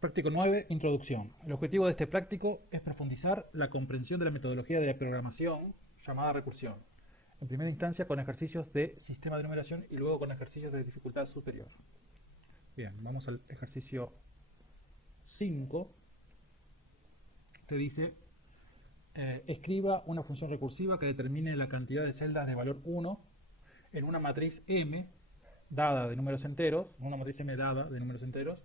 Práctico 9, Introducción. El objetivo de este práctico es profundizar la comprensión de la metodología de la programación llamada recursión. En primera instancia con ejercicios de sistema de numeración y luego con ejercicios de dificultad superior. Bien, vamos al ejercicio 5. Te dice, escriba una función recursiva que determine la cantidad de celdas de valor 1 en una matriz M dada de números enteros, una matriz M dada de números enteros,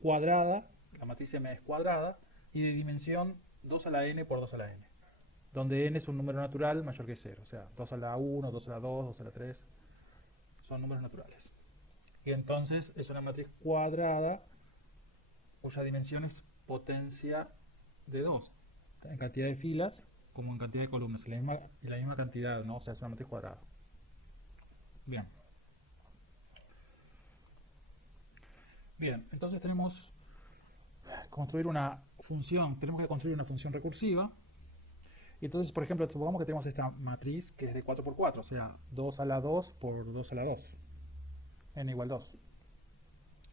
cuadrada, la matriz M es cuadrada, y de dimensión 2 a la n por 2 a la n, donde n es un número natural mayor que 0, o sea, 2 a la 1, 2 a la 2, 2 a la 3, son números naturales. Y entonces es una matriz cuadrada cuya dimensión es potencia de 2, en cantidad de filas como en cantidad de columnas, y la misma cantidad, ¿no? O sea, es una matriz cuadrada. Bien. Bien, entonces tenemos construir una función, tenemos que construir una función recursiva. Y entonces, por ejemplo, supongamos que tenemos esta matriz que es de 4 por 4, o sea, 2 a la 2 por 2 a la 2, n igual 2.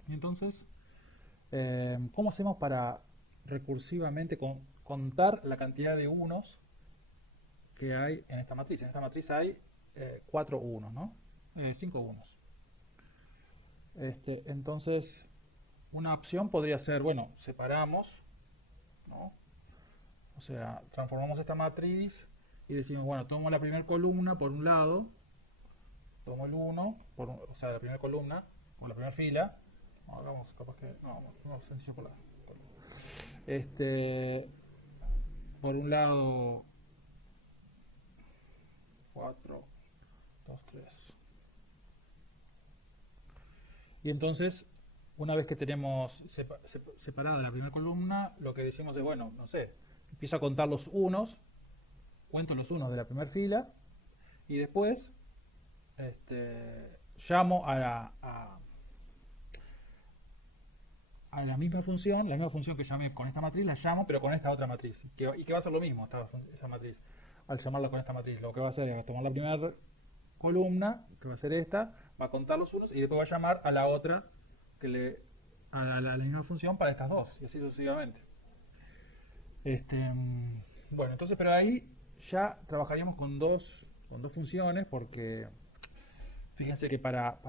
Y entonces, ¿cómo hacemos para recursivamente contar la cantidad de unos que hay en esta matriz? En esta matriz hay 4 unos, ¿no? 5 unos. Entonces, una opción podría ser, bueno, separamos, ¿no? O sea, transformamos esta matriz y decimos, bueno, tomo la primera columna por un lado, tomo el 1, o sea, la primera columna, o la primera fila. No, hagamos capaz que, no, sencillo por la. Por un lado, 4, 2, 3. Y entonces, una vez que tenemos separada la primera columna, lo que decimos es, bueno, no sé, empiezo a contar los unos, cuento los unos de la primera fila, y después llamo a la misma función que llamé con esta matriz, la llamo, pero con esta otra matriz, y que va a ser lo mismo, esa matriz, al llamarla con esta matriz. Lo que va a hacer es tomar la primera columna, que va a ser esta, va a contar los unos, y después va a llamar a la otra, a la misma función para estas dos, y así sucesivamente. Bueno, entonces, pero ahí ya trabajaríamos con dos funciones, porque fíjense que para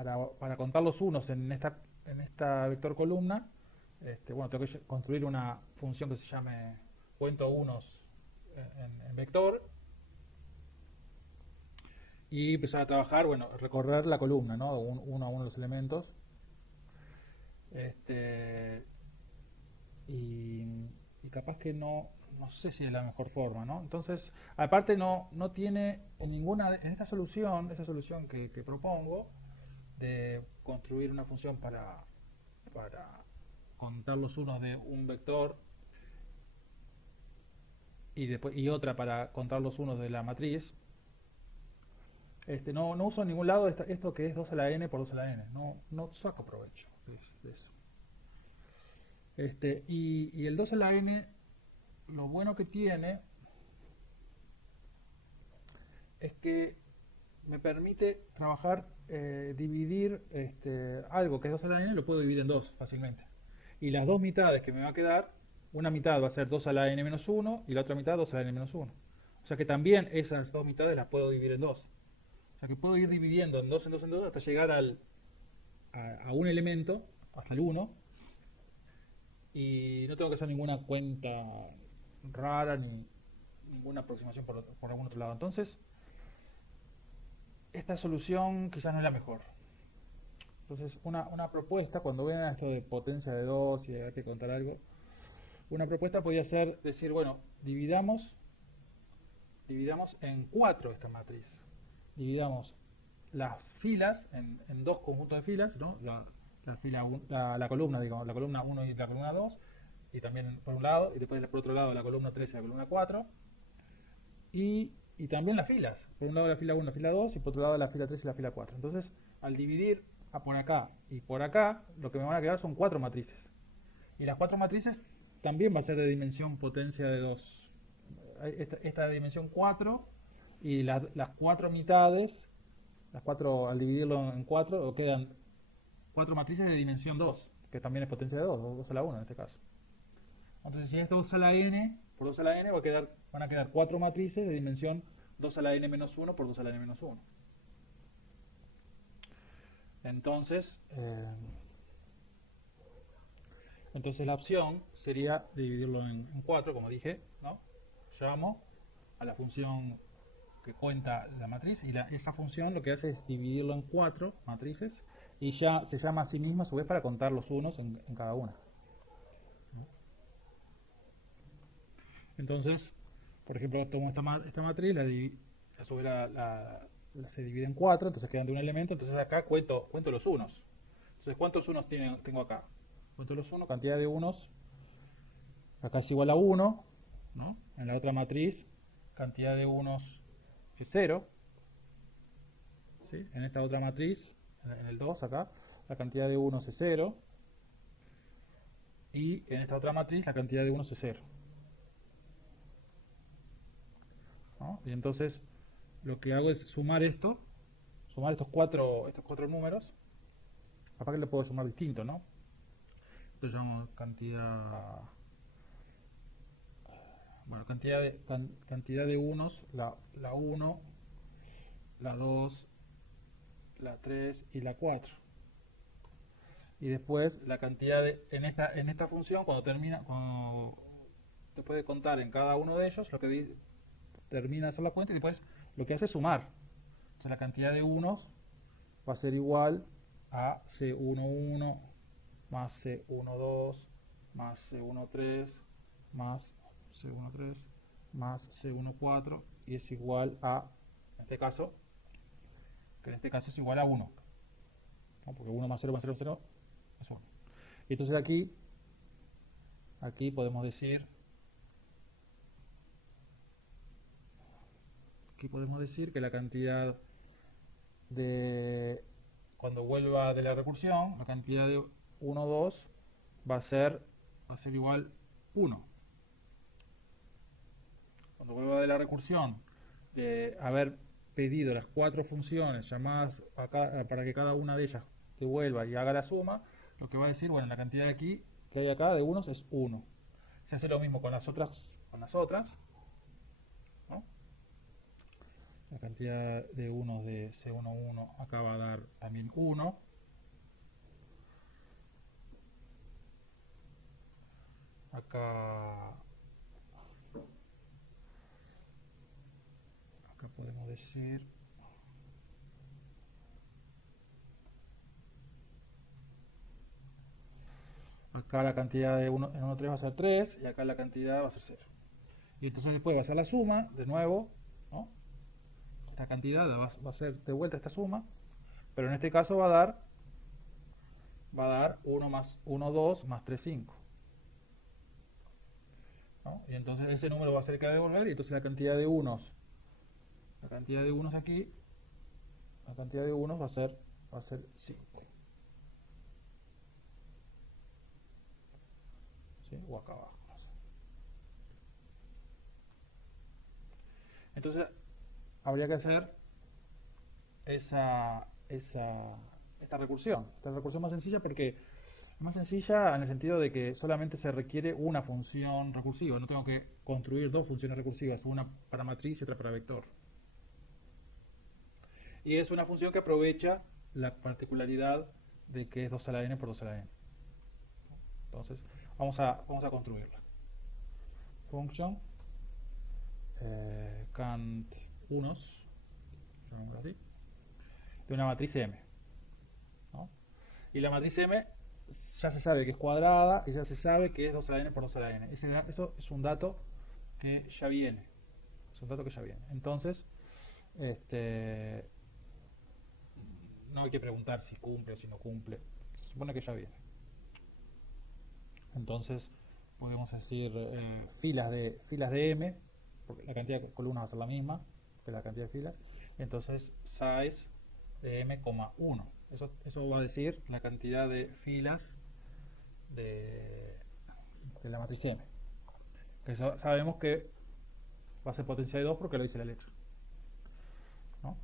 contar los unos en esta vector columna, bueno, tengo que construir una función que se llame cuento unos en vector, y empezar a trabajar, bueno, recorrer la columna, ¿no? Uno a uno los elementos. Y capaz que no sé si es la mejor forma, ¿no? Entonces, aparte no tiene en esta solución que propongo, de construir una función para contar los unos de un vector y otra para contar los unos de la matriz. No uso en ningún lado esto que es 2 a la n por 2 a la n. No saco provecho de eso. Y el 2 a la n, lo bueno que tiene es que me permite trabajar, dividir algo que es 2 a la n, lo puedo dividir en dos fácilmente. Y las dos mitades que me va a quedar, una mitad va a ser 2 a la n menos 1 y la otra mitad 2 a la n menos 1. O sea que también esas dos mitades las puedo dividir en dos. O sea que puedo ir dividiendo en dos hasta llegar a un elemento, hasta el 1, y no tengo que hacer ninguna cuenta rara ni ninguna aproximación por algún otro lado. Entonces, esta solución quizás no es la mejor. Entonces, una propuesta, cuando vean esto de potencia de 2 y hay que contar algo, una propuesta podría ser decir, bueno, dividamos en 4 esta matriz. Dividamos las filas en dos conjuntos de filas, ¿no? La columna, digamos, la columna 1 y la columna 2, y también por un lado, y después por otro lado la columna 3 y la columna 4, y también las filas, por un lado la fila 1 y la fila 2, y por otro lado la fila 3 y la fila 4. Entonces, al dividir por acá y por acá, lo que me van a quedar son 4 matrices. Y las 4 matrices también va a ser de dimensión potencia de 2. Esta de dimensión 4, y las 4 mitades, al dividirlo en 4, quedan 4 matrices de dimensión 2. que también es potencia de 2, 2 a la 1 en este caso. Entonces, si es 2 a la n por 2 a la n, van a quedar 4 matrices de dimensión 2 a la n menos 1 por 2 a la n menos 1. Entonces la opción sería dividirlo en 4, como dije, ¿no? Llamo a la función que cuenta la matriz y esa función lo que hace es dividirlo en 4 matrices y ya se llama a sí misma a su vez para contar los unos en cada una. Entonces, por ejemplo, tomo esta matriz, a su vez se divide en 4, entonces quedan de un elemento, entonces acá cuento los unos. Entonces, ¿cuántos unos tengo acá? Cuento los unos, cantidad de unos, acá es igual a 1, ¿no? En la otra matriz, cantidad de unos es 0, ¿sí? En esta otra matriz, en el 2 acá, la cantidad de unos es 0, y en esta otra matriz la cantidad de unos es 0. ¿No? Y entonces lo que hago es sumar estos cuatro números. Capaz que lo puedo sumar distinto, ¿no? Entonces llamamos cantidad de unos, la 1, la 2, la 3 y la 4. Y después la cantidad en esta función, después de contar en cada uno de ellos, lo que termina de hacer la cuenta y después lo que hace es sumar. Entonces la cantidad de unos va a ser igual a C11 más C12 más C13 más C13 más C14 y es igual a, en este caso es igual a 1, ¿no? Porque 1 más 0 más 0 más 0 es 1. Y entonces aquí podemos decir que la cantidad de, cuando vuelva de la recursión, la cantidad de 1, 2 va a ser igual 1. Cuando vuelva de la recursión de haber pedido las 4 funciones llamadas acá, para que cada una de ellas devuelva y haga la suma, lo que va a decir, bueno, la cantidad de aquí que hay acá de unos es 1. Se hace lo mismo con las otras, ¿no? La cantidad de unos de C11 acá va a dar también 1. Acá podemos decir acá la cantidad de 1 en 1,3 va a ser 3 y acá la cantidad va a ser 0. Y entonces después va a ser la suma, de nuevo, ¿no? Esta cantidad va a ser de vuelta esta suma, pero en este caso va a dar 1 más 1, 2 más 3, 5. ¿No? Y entonces ese número va a ser el que va a devolver y entonces la cantidad de unos aquí, la cantidad de unos va a ser 5. ¿Sí? O acá abajo, no sé. Entonces habría que hacer esta recursión más sencilla, porque es más sencilla en el sentido de que solamente se requiere una función recursiva, no tengo que construir 2 funciones recursivas, una para matriz y otra para vector. Y es una función que aprovecha la particularidad de que es 2 a la n por 2 a la n. Entonces vamos a construirla. Function cant unos, llamémoslo así, de una matriz M, ¿no? Y la matriz M ya se sabe que es cuadrada y ya se sabe que es 2 a la n por 2 a la n. Eso es un dato que ya viene. Entonces, no hay que preguntar si cumple o si no cumple. Se supone que ya viene. Entonces, podemos decir filas de M, porque la cantidad de columnas va a ser la misma que la cantidad de filas. Entonces, size de M, 1. Eso va a decir la cantidad de filas de la matriz M. Que sabemos que va a ser potencia de 2 porque lo dice la letra, ¿no?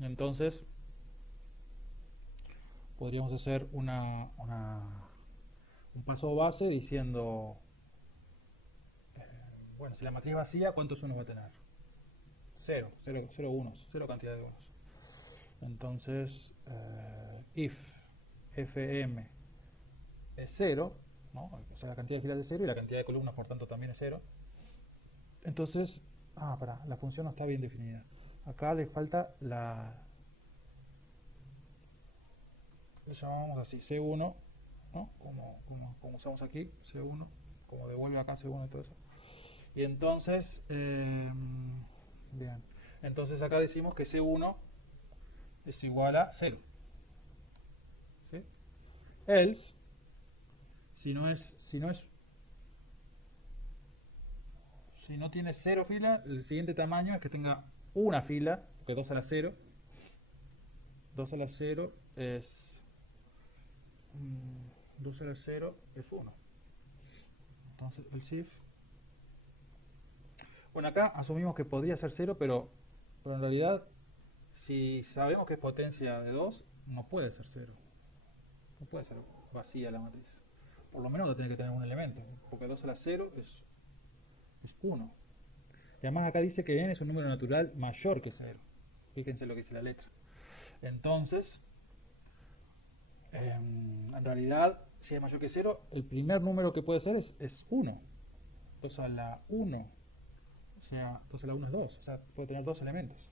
Entonces podríamos hacer una un paso base diciendo, bueno, si la matriz vacía, ¿cuántos unos va a tener? Cero unos, cero cantidad de unos. Entonces, if fm es 0, ¿no? O sea, la cantidad de filas es 0 y la cantidad de columnas, por tanto, también es 0. Entonces, la función no está bien definida. Acá le falta le llamamos así, C1, ¿no? Como usamos aquí, C1, como devuelve acá C1 y todo eso. Y entonces, bien, entonces acá decimos que C1 es igual a 0. ¿Sí? Else, si no tiene 0 filas, el siguiente tamaño es que tenga una fila, porque 2 a la 0. 2 a la 0 es 2 a la 0 es 1. Entonces el SIF. Bueno, acá asumimos que podría ser 0, pero en realidad, si sabemos que es potencia de 2, no puede ser 0. No puede ser vacía la matriz. Por lo menos va a tener que tener un elemento, porque 2 a la 0 es 1. Y además acá dice que n es un número natural mayor que 0. Fíjense lo que dice la letra. Entonces, en realidad, si es mayor que 0, el primer número que puede ser es 1. 2 a la 1. O sea, 2 a la 1 es 2. O sea, puede tener dos elementos.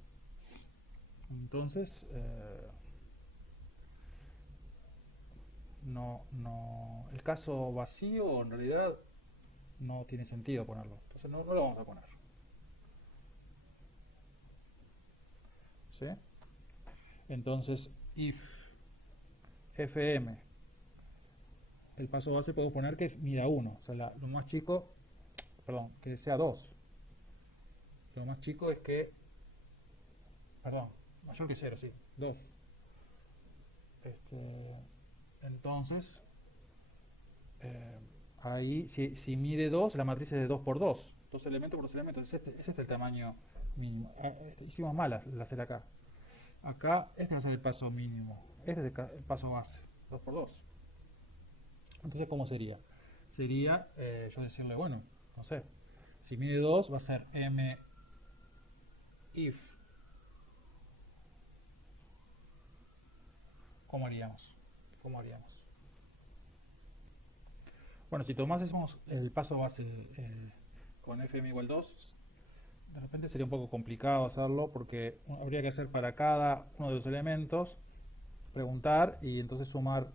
Entonces, el caso vacío en realidad no tiene sentido ponerlo. Entonces no lo vamos a poner. ¿Sí? Entonces, if fm, el paso base podemos poner que mida 1. O sea, lo más chico, perdón, que sea 2. Lo más chico es que, mayor que 0, sí, 2. Entonces, ahí, si mide 2, la matriz es de 2 por 2. 2 elementos por 2 elementos. Este es el tamaño mínimo. Hicimos mal la hacer acá. Acá, este va a ser el paso mínimo. Este es el paso base. 2 por 2. Entonces, ¿cómo sería? Sería, yo decirle, bueno, no sé. Si mide 2, va a ser m if. ¿Cómo haríamos? Bueno, si tomásemos el paso base con fm igual 2, de repente sería un poco complicado hacerlo porque habría que hacer para cada uno de los elementos, preguntar y entonces sumar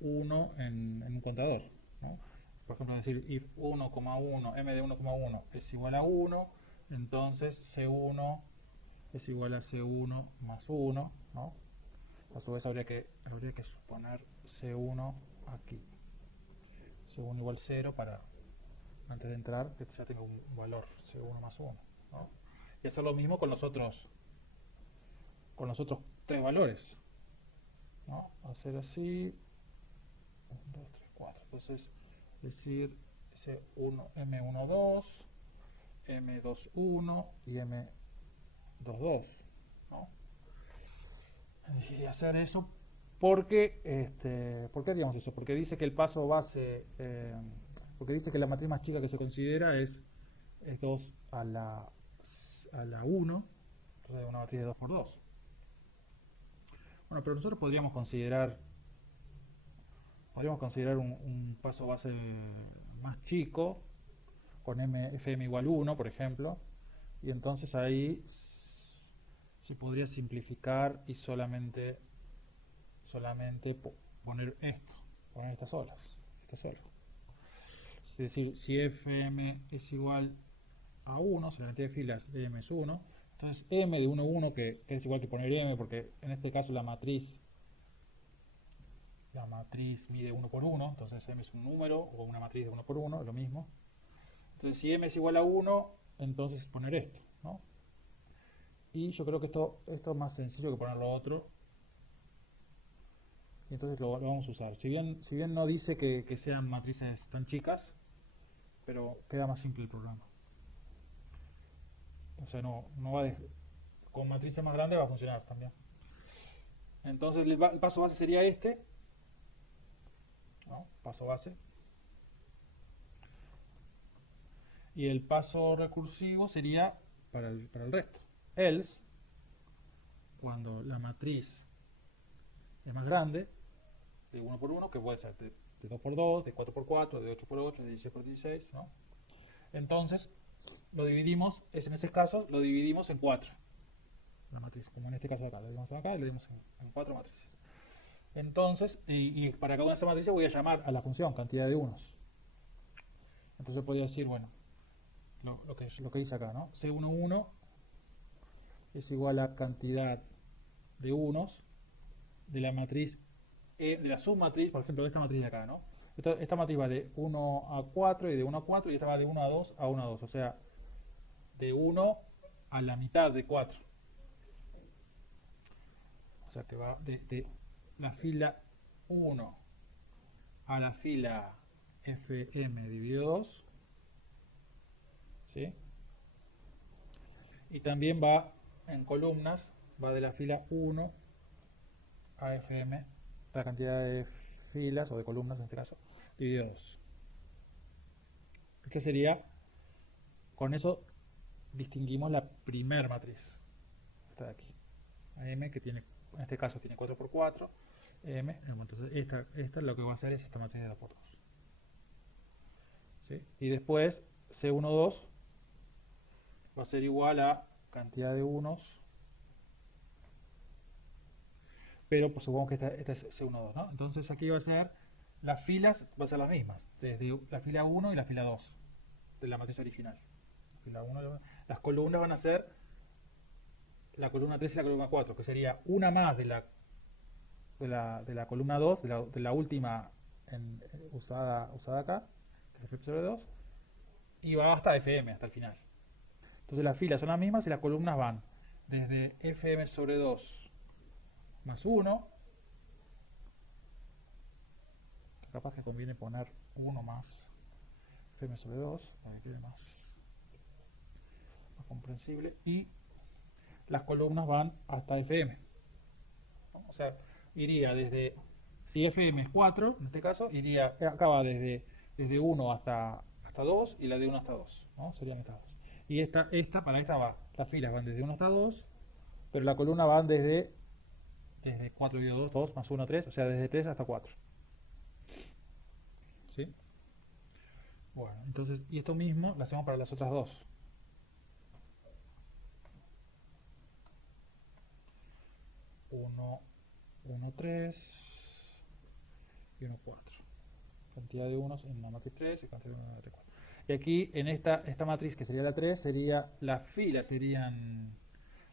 1 en un contador, ¿no? Por ejemplo, decir if 1,1, m de 1,1 es igual a 1, entonces C1 es igual a C1 más 1, ¿no? A su vez habría que suponer C1 aquí. C1 igual 0 para, antes de entrar, que ya tengo un valor C1 más 1, ¿no? Y hacer lo mismo con los otros 3 valores, ¿no? Hacer así 1, 2, 3, 4. Entonces decir C1, M12, M21 y M22, ¿no? Elegiría hacer eso porque, ¿por qué haríamos eso? Porque dice que el paso base, porque dice que la matriz más chica que se considera es 2 a la 1, entonces una matriz de 2 por 2. Bueno, pero nosotros podríamos considerar un paso base más chico, con fm igual 1, por ejemplo, y entonces ahí se podría simplificar y solamente poner estas olas, esto solo. Es decir, si fm es igual a 1, si la cantidad de filas de m es 1, entonces m de 1, 1, que es igual que poner m, porque en este caso la matriz mide 1 por 1, entonces m es un número o una matriz de 1 por 1, es lo mismo. Entonces si m es igual a 1, entonces poner esto, ¿no? Y yo creo que esto es más sencillo que poner lo otro. Y entonces lo vamos a usar. Si bien no dice que sean matrices tan chicas, pero queda más simple el programa. O sea, con matrices más grandes va a funcionar también. Entonces el paso base sería este, ¿no? Paso base. Y el paso recursivo sería para el resto. Else, cuando la matriz es más grande, de 1 por 1, que puede ser de 2 por 2, de 4 por 4, de 8 por 8, de 16 por 16, ¿no? Entonces, lo dividimos, en ese caso, lo dividimos en 4. La matriz, como en este caso acá, lo dividimos acá y lo dividimos en 4 matrices. Entonces, y para cada una de esas matrices voy a llamar a la función cantidad de unos. Entonces podría decir, bueno, lo que hice acá, ¿no? C11 es igual a cantidad de unos de la matriz, de la submatriz, por ejemplo, de esta matriz de acá, ¿no? Esta matriz va de 1 a 4 y de 1 a 4, y esta va de 1 a 2 a 1 a 2, o sea, de 1 a la mitad de 4. O sea, que va de la fila 1 a la fila fm dividido 2, ¿sí? Y también va en columnas, va de la fila 1 a fm, la cantidad de filas o de columnas en este caso, dividido 2. Esta sería, con eso distinguimos la primer matriz, esta de aquí, AM, que tiene, en este caso tiene 4 por 4, M, entonces esta lo que va a hacer es esta matriz de 2 por 2. ¿Sí? Y después C12 va a ser igual a cantidad de unos, pero pues supongamos que esta es C12, ¿no? Entonces aquí va a ser, las filas van a ser las mismas, desde la fila 1 y la fila 2 de la matriz original. Fila 1, las columnas van a ser la columna 3 y la columna 4, que sería una más de la columna 2, de la última usada acá, que es fm sobre 2, y va hasta fm, hasta el final. Entonces las filas son las mismas y las columnas van desde fm sobre 2 más 1, que capaz que conviene poner 1 más fm sobre 2, para que quede más comprensible, y las columnas van hasta fm. O sea, iría desde, si fm es 4, en este caso, iría, acá va desde 1 hasta 2 y la de 1 hasta 2, ¿no? Serían estas dos. Y para esta va, las filas van desde 1 hasta 2, pero la columna van desde 4 y 2, 2 más 1, 3, o sea, desde 3 hasta 4. ¿Sí? Bueno, entonces, y esto mismo lo hacemos para las otras dos. 1, 1, 3 y 1, 4. Cantidad de unos en la matriz 3 y cantidad de unos en la matriz 4. Y aquí en esta matriz que sería la 3, sería las filas serían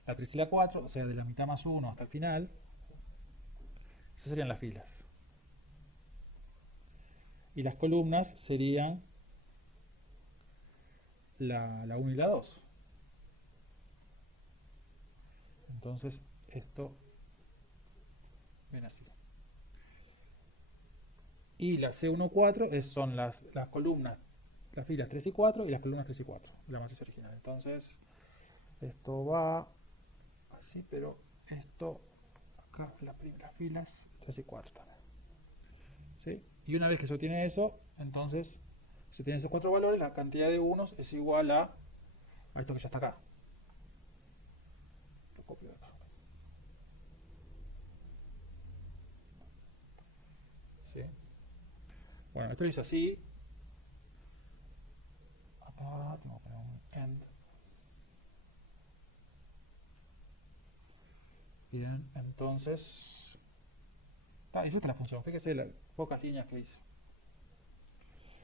la 3 y la 4, o sea, de la mitad más 1 hasta el final. Esas serían las filas. Y las columnas serían la 1 y la 2. Entonces, esto ven así. Y la C14 son las columnas, las filas 3 y 4 y las columnas 3 y 4, la matriz original. Entonces, esto va así, pero esto acá, las filas 3 y 4 también. ¿Sí? Y una vez que se obtiene eso, entonces, si se tienen esos cuatro valores, la cantidad de unos es igual a esto que ya está acá. Lo copio de acá. ¿Sí? Bueno, esto lo hice así. Acá tengo que poner un end. Bien, entonces... hice esta la función, fíjese las pocas líneas que hice.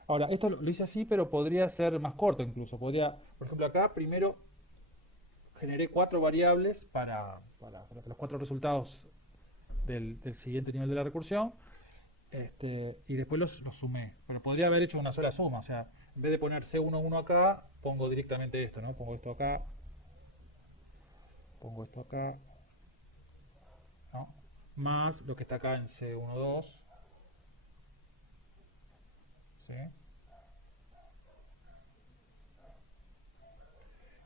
Ahora, esto lo hice así, pero podría ser más corto incluso. Podría, por ejemplo, acá primero generé 4 variables para los 4 resultados del siguiente nivel de la recursión. Y después los sumé. Pero podría haber hecho una sola suma. O sea, en vez de poner C11 acá, pongo directamente esto, ¿no? Pongo esto acá. Pongo esto acá. ¿No? Más lo que está acá en C12. ¿Sí?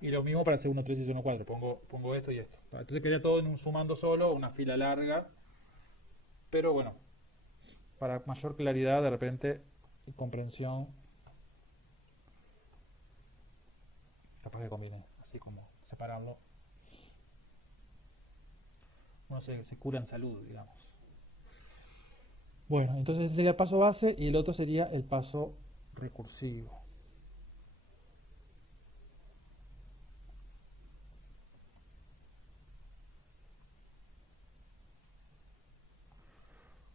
Y lo mismo para C13 y C14. Pongo esto y esto. Entonces quedaría todo en un sumando solo, una fila larga. Pero bueno, para mayor claridad de repente y comprensión, capaz que conviene así como separarlo. Uno se cura en salud, digamos. Bueno, entonces ese sería el paso base y el otro sería el paso recursivo.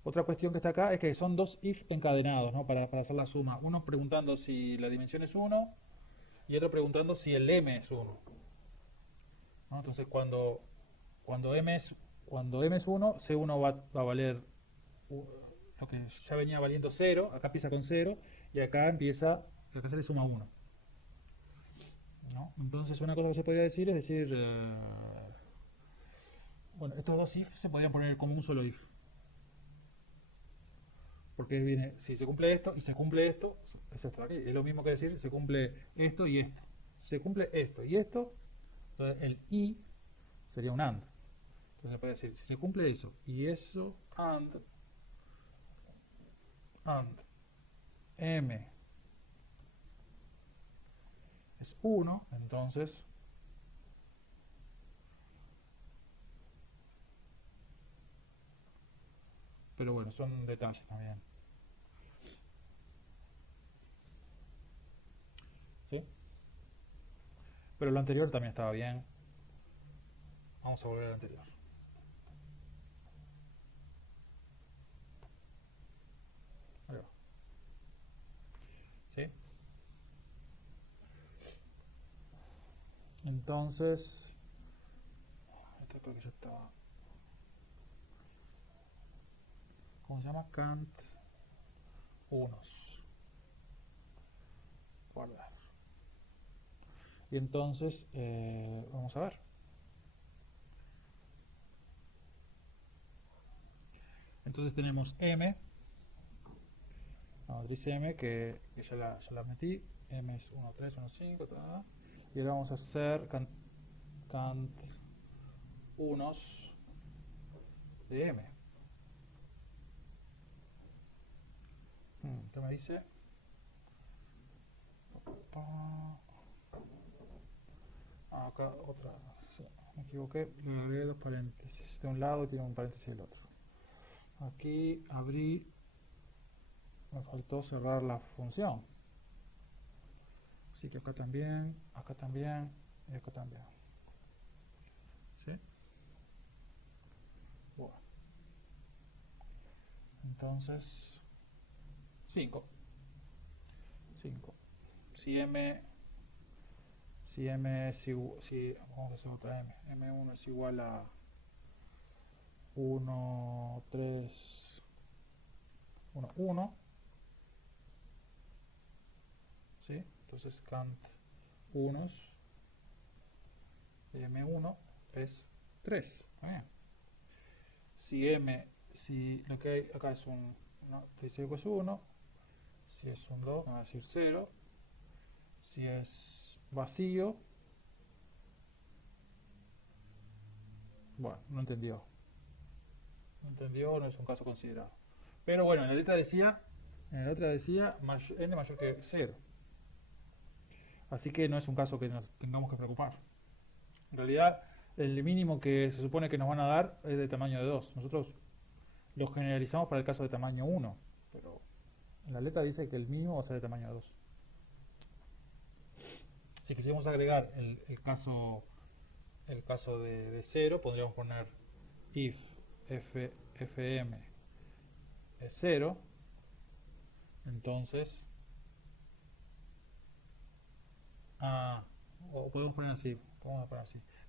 Otra cuestión que está acá es que son dos if encadenados, ¿no? Para hacer la suma. Uno preguntando si la dimensión es 1 y otro preguntando si el m es 1. ¿No? Entonces cuando m es 1, C1 va a valer lo que ya venía valiendo 0, acá empieza con 0 y acá se le suma 1. ¿No? Entonces una cosa que se podría decir es decir, bueno, estos dos if se podrían poner como un solo if. Porque viene, si se cumple esto y se cumple esto, es esto aquí. Es lo mismo que decir, se cumple esto y esto. Se cumple esto y esto, entonces el y sería un AND. Entonces se puede decir, si se cumple eso y eso, AND M es 1, entonces pero bueno, son detalles también. ¿Sí? Pero lo anterior también estaba bien. Vamos a volver al anterior. Ahí va. ¿Sí? Entonces, esto creo que ya estaba. ¿Cómo se llama? Kant unos. Guardar. Y entonces, vamos a ver. Entonces tenemos M, la matriz M, que ya la metí. M es 1, 3, 1, 5, y ahora vamos a hacer Kant unos de M. ¿Qué me dice? Acá otra, sí, me equivoqué, le agregué dos paréntesis de un lado y tiene un paréntesis del otro. Aquí abrí, me faltó cerrar la función, así que acá también y acá también. ¿Sí? Bueno, entonces 5. Si M es igual, vamos a hacer otra M, M1 es igual a 1, 3, 1, 1, ¿sí? Entonces Kant unos de M1 es 3. Si lo que hay acá es un, no, dice que es 1, si es un 2, me va a decir 0, si es vacío, bueno, no entendió, no es un caso considerado. Pero bueno, en la otra decía n mayor que 0. Así que no es un caso que nos tengamos que preocupar. En realidad, el mínimo que se supone que nos van a dar es de tamaño de 2. Nosotros lo generalizamos para el caso de tamaño 1, pero en la letra dice que el mínimo va a ser de tamaño 2. Si quisiéramos agregar el caso de 0, podríamos poner if fm es 0, entonces o podemos poner así,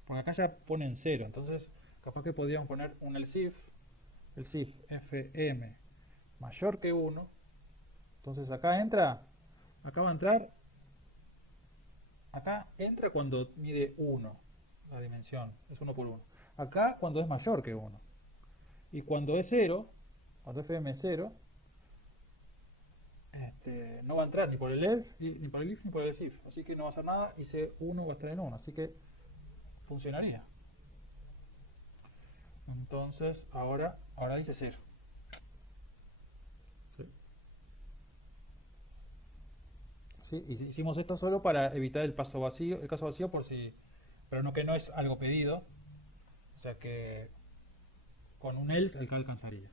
porque acá ya ponen 0, entonces capaz que podríamos poner un else if fm mayor que 1, entonces acá va a entrar, acá entra cuando mide 1, la dimensión es 1 por 1, acá cuando es mayor que 1, y cuando es 0, cuando fm es 0, no va a entrar ni por el if ni por el else if, así que no va a hacer nada y C1 va a estar en 1, así que funcionaría. Entonces ahora dice 0. ¿Sí? ¿sí? Y hicimos esto solo para evitar el paso vacío, el caso vacío por si, pero no que no es algo pedido, o sea que con un else el que alcanzaría.